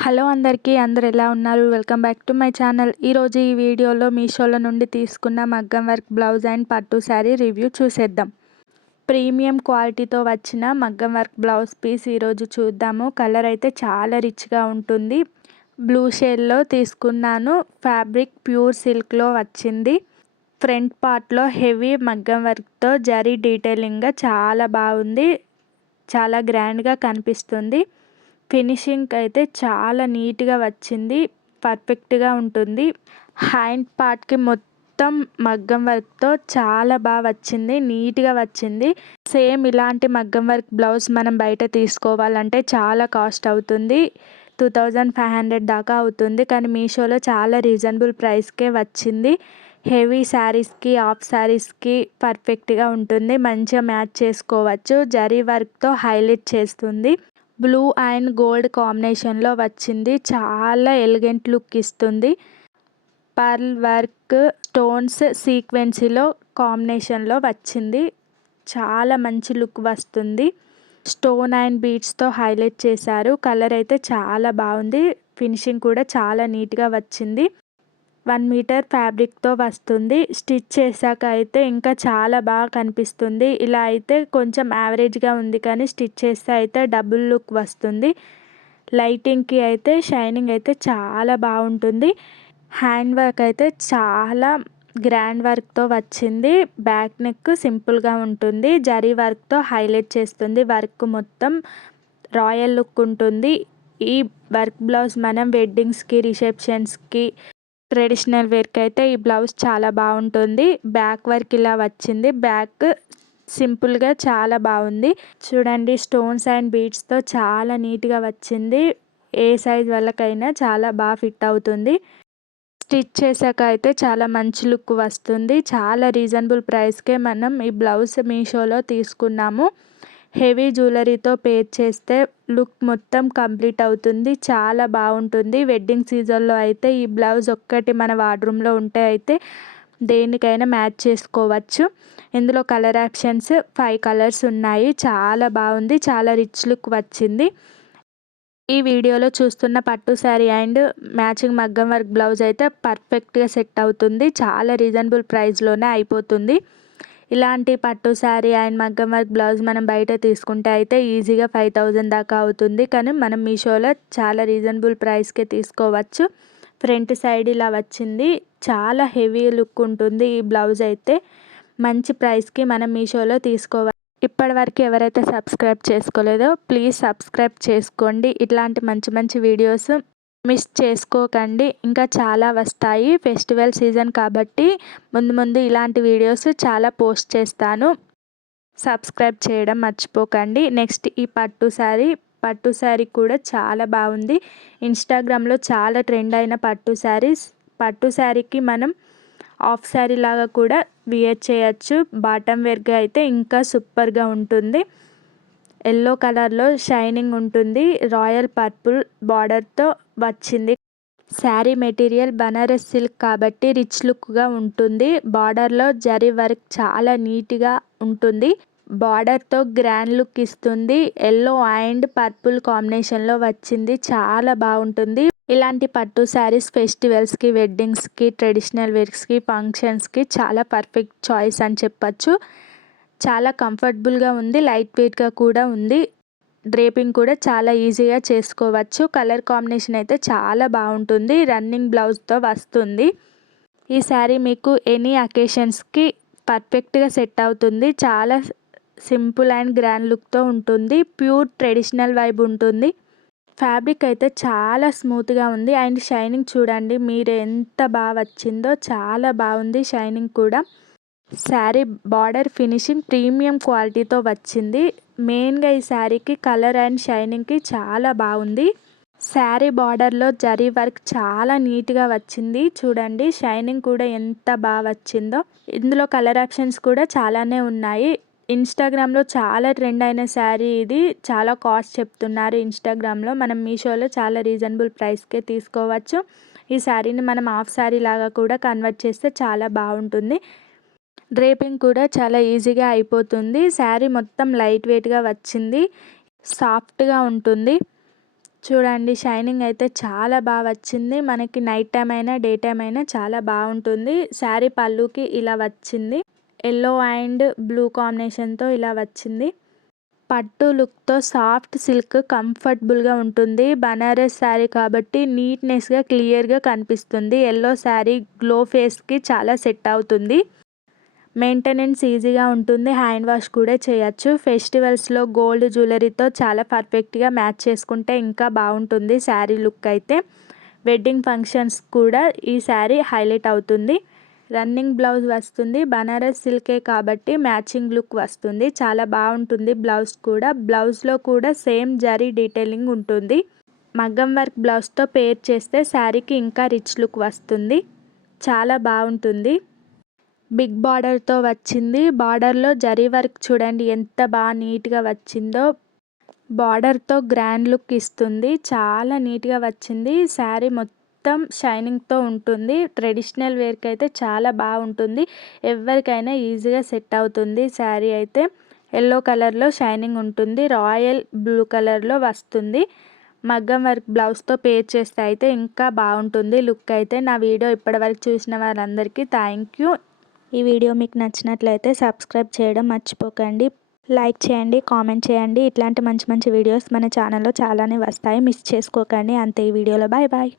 Hello అందరికీ, అందరూ ఎలా ఉన్నారు? Welcome back to my channel. ఈరోజు ఈ వీడియోలో మీషోలో నుండి తీసుకున్న మగ్గం వర్క్ బ్లౌజ్ అండ్ పట్టు శారీ రివ్యూ చూసేద్దాం. ప్రీమియం క్వాలిటీతో వచ్చిన మగ్గం వర్క్ బ్లౌజ్ పీస్ ఈరోజు చూద్దాము. కలర్ అయితే చాలా రిచ్గా ఉంటుంది. బ్లూ షేడ్లో తీసుకున్నాను. ఫ్యాబ్రిక్ ప్యూర్ సిల్క్లో వచ్చింది. ఫ్రంట్ పార్ట్లో హెవీ మగ్గం వర్క్తో జరీ డీటెయిలింగ్గా చాలా బాగుంది. చాలా గ్రాండ్గా కనిపిస్తుంది. ఫినిషింగ్ అయితే చాలా నీట్గా వచ్చింది. పర్ఫెక్ట్గా ఉంటుంది. హ్యాండ్ పార్ట్కి మొత్తం మగ్గం వర్క్తో చాలా బాగా వచ్చింది. నీట్గా వచ్చింది. సేమ్ ఇలాంటి మగ్గం వర్క్ బ్లౌజ్ మనం బయట తీసుకోవాలంటే చాలా కాస్ట్ అవుతుంది. 2500 దాకా అవుతుంది. కానీ మీషోలో చాలా రీజనబుల్ ప్రైస్కే వచ్చింది. హెవీ శారీస్కి, హాఫ్ శారీస్కి పర్ఫెక్ట్గా ఉంటుంది. మంచిగా మ్యాచ్ చేసుకోవచ్చు. జరీ వర్క్తో హైలైట్ చేస్తుంది. బ్లూ అండ్ గోల్డ్ కాంబినేషన్లో వచ్చింది. చాలా ఎలిగెంట్ లుక్ ఇస్తుంది. పర్ల్ వర్క్, స్టోన్స్ సీక్వెన్సీలో కాంబినేషన్లో వచ్చింది. చాలా మంచి లుక్ వస్తుంది. స్టోన్ అండ్ బీడ్స్తో హైలైట్ చేశారు. కలర్ అయితే చాలా బాగుంది. ఫినిషింగ్ కూడా చాలా నీట్గా వచ్చింది. 1 మీటర్ ఫ్యాబ్రిక్తో వస్తుంది. స్టిచ్ చేశాక అయితే ఇంకా చాలా బాగా కనిపిస్తుంది. ఇలా అయితే కొంచెం యావరేజ్గా ఉంది, కానీ స్టిచ్ చేస్తే అయితే డబుల్ లుక్ వస్తుంది. లైటింగ్కి అయితే షైనింగ్ అయితే చాలా బాగుంటుంది. హ్యాండ్ వర్క్ అయితే చాలా గ్రాండ్ వర్క్తో వచ్చింది. బ్యాక్ నెక్ సింపుల్గా ఉంటుంది. జరీ వర్క్తో హైలైట్ చేస్తుంది. వర్క్ మొత్తం రాయల్ లుక్ ఉంటుంది. ఈ వర్క్ బ్లౌజ్ మనం వెడ్డింగ్స్కి, రిసెప్షన్స్కి, ట్రెడిషనల్ వేర్కి అయితే ఈ బ్లౌజ్ చాలా బాగుంటుంది. బ్యాక్ వర్క్ ఇలా వచ్చింది. బ్యాక్ సింపుల్గా చాలా బాగుంది. చూడండి, స్టోన్స్ అండ్ బీడ్స్తో చాలా నీట్గా వచ్చింది. ఏ సైజ్ వాళ్ళకైనా చాలా బాగా ఫిట్ అవుతుంది. స్టిచ్ చేశాక అయితే చాలా మంచి లుక్ వస్తుంది. చాలా రీజనబుల్ ప్రైస్కే మనం ఈ బ్లౌజ్ మీషోలో తీసుకున్నాము. హెవీ జ్యువెలరీతో పేర్ చేస్తే లుక్ మొత్తం కంప్లీట్ అవుతుంది. చాలా బాగుంటుంది. వెడ్డింగ్ సీజన్లో అయితే ఈ బ్లౌజ్ ఒక్కటి మన వార్డ్రూమ్లో ఉంటే అయితే దేనికైనా మ్యాచ్ చేసుకోవచ్చు. ఇందులో కలర్ ఆప్షన్స్ 5 కలర్స్ ఉన్నాయి. చాలా బాగుంది. చాలా రిచ్ లుక్ వచ్చింది. ఈ వీడియోలో చూస్తున్న పట్టు శారీ అండ్ మ్యాచింగ్ మగ్గం వర్క్ బ్లౌజ్ అయితే పర్ఫెక్ట్గా సెట్ అవుతుంది. చాలా రీజనబుల్ ప్రైస్లోనే అయిపోతుంది. ఇలాంటి పట్టు శారీ అండ్ మగ్గం వర్క్ బ్లౌజ్ మనం బయట తీసుకుంటే అయితే ఈజీగా 5000 దాకా అవుతుంది. కానీ మనం మీషోలో చాలా రీజనబుల్ ప్రైస్కే తీసుకోవచ్చు. ఫ్రంట్ సైడ్ ఇలా వచ్చింది. చాలా హెవీ లుక్ ఉంటుంది. ఈ బ్లౌజ్ అయితే మంచి ప్రైస్కి మనం మీషోలో తీసుకోవాలి. ఇప్పటివరకు ఎవరైతే సబ్స్క్రైబ్ చేసుకోలేదో ప్లీజ్ సబ్స్క్రైబ్ చేసుకోండి. ఇట్లాంటి మంచి మంచి వీడియోస్ మిస్ చేసుకోకండి. ఇంకా చాలా వస్తాయి. ఫెస్టివల్ సీజన్ కాబట్టి ముందు ముందు ఇలాంటి వీడియోస్ చాలా పోస్ట్ చేస్తాను. సబ్స్క్రైబ్ చేయడం మర్చిపోకండి. నెక్స్ట్ ఈ పట్టు శారీ కూడా చాలా బాగుంది. ఇన్స్టాగ్రామ్లో చాలా ట్రెండ్ అయిన పట్టు శారీకి మనం హాఫ్ శారీ లాగా కూడా వియర్ చేయొచ్చు. బాటమ్ వేర్గా అయితే ఇంకా సూపర్గా ఉంటుంది. ఎల్లో కలర్లో షైనింగ్ ఉంటుంది. రాయల్ పర్పుల్ బార్డర్తో వచ్చింది. శారీ మెటీరియల్ బనారస్ సిల్క్ కాబట్టి రిచ్ లుక్గా ఉంటుంది. బార్డర్లో జరీ వర్క్ చాలా నీట్గా ఉంటుంది. బార్డర్తో గ్రాండ్ లుక్ ఇస్తుంది. ఎల్లో అండ్ పర్పుల్ కాంబినేషన్లో వచ్చింది. చాలా బాగుంటుంది. ఇలాంటి పట్టు శారీస్ ఫెస్టివల్స్కి, వెడ్డింగ్స్కి, ట్రెడిషనల్ వేర్స్కి, ఫంక్షన్స్కి చాలా పర్ఫెక్ట్ చాయిస్ అని చెప్పచ్చు. చాలా కంఫర్టబుల్గా ఉంది. లైట్ వెయిట్గా కూడా ఉంది. డ్రేపింగ్ కూడా చాలా ఈజీగా చేసుకోవచ్చు. కలర్ కాంబినేషన్ అయితే చాలా బాగుంటుంది. రన్నింగ్ బ్లౌజ్తో వస్తుంది. ఈ శారీ మీకు ఎనీ అకేషన్స్కి పర్ఫెక్ట్గా సెట్ అవుతుంది. చాలా సింపుల్ అండ్ గ్రాండ్ లుక్తో ఉంటుంది. ప్యూర్ ట్రెడిషనల్ వైబ్ ఉంటుంది. ఫ్యాబ్రిక్ అయితే చాలా స్మూత్గా ఉంది. అండ్ షైనింగ్ చూడండి మీరు ఎంత బాగా వచ్చిందో. చాలా బాగుంది షైనింగ్ కూడా. శారీ బార్డర్ ఫినిషింగ్ ప్రీమియం క్వాలిటీతో వచ్చింది. మెయిన్గా ఈ శారీకి కలర్ అండ్ షైనింగ్కి చాలా బాగుంది. శారీ బార్డర్లో జరీ వర్క్ చాలా నీట్గా వచ్చింది. చూడండి షైనింగ్ కూడా ఎంత బాగా వచ్చిందో. ఇందులో కలర్ ఆప్షన్స్ కూడా చాలానే ఉన్నాయి. ఇన్స్టాగ్రామ్లో చాలా ట్రెండ్ అయిన శారీ ఇది. చాలా కాస్ట్ చెప్తున్నారు ఇన్స్టాగ్రామ్లో. మనం మీషోలో చాలా రీజనబుల్ ప్రైస్కే తీసుకోవచ్చు. ఈ శారీని మనం హాఫ్ శారీ లాగా కూడా కన్వర్ట్ చేస్తే చాలా బాగుంటుంది. డ్రేపింగ్ కూడా చాలా ఈజీగా అయిపోతుంది. శారీ మొత్తం లైట్ వెయిట్గా వచ్చింది. సాఫ్ట్గా ఉంటుంది. చూడండి షైనింగ్ అయితే చాలా బాగా వచ్చింది. మనకి నైట్ టైం అయినా డే టైం అయినా చాలా బాగుంటుంది. శారీ పళ్ళుకి ఇలా వచ్చింది. ఎల్లో అండ్ బ్లూ కాంబినేషన్తో ఇలా వచ్చింది. పట్టు లుక్తో సాఫ్ట్ సిల్క్ కంఫర్టబుల్గా ఉంటుంది. బనారస్ శారీ కాబట్టి నీట్నెస్గా క్లియర్గా కనిపిస్తుంది. ఎల్లో శారీ గ్లో ఫేస్కి చాలా సెట్ అవుతుంది. మెయింటెనెన్స్ ఈజీగా ఉంటుంది. హ్యాండ్ వాష్ కూడా చేయొచ్చు. ఫెస్టివల్స్లో గోల్డ్ జ్యువెలరీతో చాలా పర్ఫెక్ట్గా మ్యాచ్ చేసుకుంటే ఇంకా బాగుంటుంది శారీ లుక్ అయితే. వెడ్డింగ్ ఫంక్షన్స్ కూడా ఈ శారీ హైలైట్ అవుతుంది. రన్నింగ్ బ్లౌజ్ వస్తుంది. బనారస్ సిల్కే కాబట్టి మ్యాచింగ్ లుక్ వస్తుంది. చాలా బాగుంటుంది బ్లౌజ్ కూడా. బ్లౌజ్లో కూడా సేమ్ జరీ డీటెయిలింగ్ ఉంటుంది. మగ్గం వర్క్ బ్లౌజ్తో పేర్ చేస్తే శారీకి ఇంకా రిచ్ లుక్ వస్తుంది. చాలా బాగుంటుంది. బిగ్ బార్డర్తో వచ్చింది. బార్డర్లో జరీ వర్క్ చూడండి ఎంత బాగా నీట్గా వచ్చిందో. బార్డర్తో గ్రాండ్ లుక్ ఇస్తుంది. చాలా నీట్గా వచ్చింది. శారీ మొత్తం షైనింగ్తో ఉంటుంది. ట్రెడిషనల్ వేర్కి అయితే చాలా బాగుంటుంది. ఎవరికైనా ఈజీగా సెట్ అవుతుంది. శారీ అయితే ఎల్లో కలర్లో షైనింగ్ ఉంటుంది. రాయల్ బ్లూ కలర్లో వస్తుంది. మగ్గం వర్క్ బ్లౌజ్తో పేర్ చేస్తే అయితే ఇంకా బాగుంటుంది లుక్ అయితే. నా వీడియో ఇప్పటివరకు చూసిన వాళ్ళందరికీ థ్యాంక్ యూ. ఈ వీడియో మీకు నచ్చినట్లయితే సబ్స్క్రైబ్ చేయడం మర్చిపోకండి. లైక్ చేయండి, కామెంట్ చేయండి. ఇట్లాంటి మంచి మంచి వీడియోస్ మన ఛానల్లో చాలానే వస్తాయి. మిస్ చేసుకోకండి. అంతే ఈ వీడియోలో. Bye bye.